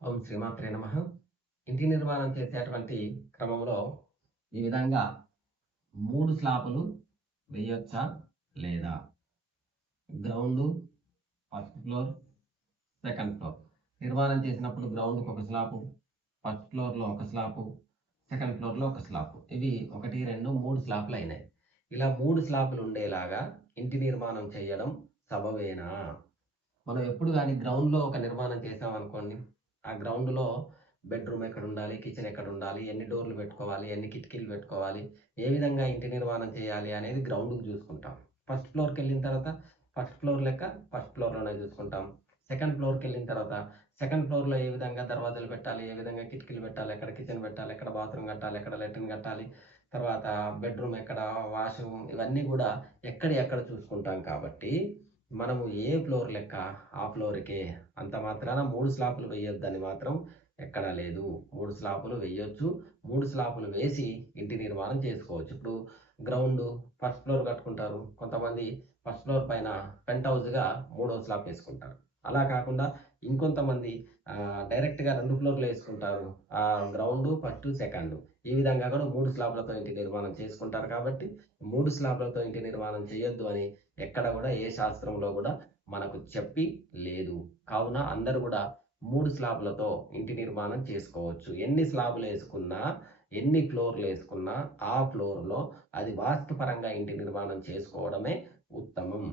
ఓం శ్రీమాత్రే నమః. ఇంటి నిర్మాణం చేసేటువంటి క్రమంలో ఈ విధంగా 3 స్లాపులు వేయొచ్చా లేదా? Ground, first floor, second floor. నిర్మాణం చేసినప్పుడు గ్రౌండ్‌కి ఒక స్లాపు, ఫస్ట్ ఫ్లోర్‌లో ఒక స్లాపు, సెకండ్ ఫ్లోర్‌లో ఒక స్లాపు. ఇవి 1, 2, 3 స్లాపులయినాయి. ఇలా 3 స్లాపులుండేలాగా ఇంటి నిర్మాణం చేయడం సబబేనా? మనం ఎప్పుడు గాని గ్రౌండ్‌లో ఒక నిర్మాణం చేశామనుకోండి. ఆ గ్రౌండ్‌లో బెడ్‌రూమ్ ఎక్కడుండాలి? కిచెన్ ఎక్కడుండాలి? ఎన్ని డోర్‌లు పెట్టుకోవాలి? ఎన్ని కిటికీలు పెట్టుకోవాలి? ఏ విధంగా ఇంటి నిర్మాణం చేయాలి అనేది గ్రౌండ్‌కి జూసుకుంటాం. ఫస్ట్ ఫ్లోర్‌కెళ్ళిన తర్వాత ఫస్ట్ ఫ్లోర్ లెక్క ఫస్ట్ ఫ్లోర్‌లోనే జూసుకుంటాం. సెకండ్ ఫ్లోర్‌కెళ్ళిన తర్వాత సెకండ్ ఫ్లోర్‌లో ఏ విధంగా దర్వాజాలు పెట్టాలి? ఏ విధంగా కిటికీలు పెట్టాలి? ఎక్కడ కిచెన్ పెట్టాలి? ఎక్కడ బాత్రూమ్ కట్టాలి? ఎక్కడ లాట్రిన్ కట్టాలి? తర్వాత బెడ్‌రూమ్ ఎక్కడ? వాష్‌రూమ్ ఇవన్నీ గూడా ఎక్కడియి అక్కడ చూసుకుంటాం కాబట్టి మనము ఏ ఫ్లోర్ లెక్క ఆ ఫ్లోర్‌కే. అంత మాత్రాన 3 స్లాపులు వేయొద్దని మాత్రం ఎక్కడా లేదు. 3 స్లాపులు వేయొచ్చు. 3 స్లాపులు వేసి ఇంటి నిర్మాణం చేసుకోవచ్చు. ఇప్పుడు గ్రౌండు ఫస్ట్ ఫ్లోర్ కట్టుకుంటారు. కొంతమంది ఫస్ట్ ఫ్లోర్ పైన పెంట్ హౌస్‌గా మూడో స్లాప్ ఏసుకుంటారు. అలా కాకుండా ఇంకొంతమంది డైరెక్ట్‌గా 2 ఫ్లోర్‌లు ఏసుకుంటారు. Ground, first, second. ఈ విధంగా కూడా 3 స్లాబ్‌లతో ఇంటి నిర్మాణం చేసుకుంటారు కాబట్టి 3 స్లాబ్‌లతో ఇంటి నిర్మాణం చేయొద్దు అని ఎక్కడ గూడా ఏ శాస్త్రంలో గూడా మనకు చెప్పి లేదు. కావున అందరూ గూడా 3 స్లాబ్‌లతో ఇంటి నిర్మాణం చేసుకోవచ్చు. ఎన్ని స్లాబులేసుకున్నా, ఎన్ని ఫ్లోర్‌లేసుకున్నా ఆ ఫ్లోర్‌లో అది వాస్తుపరంగా ఇంటి నిర్మాణం చేసుకోవడమే ఉత్తమం.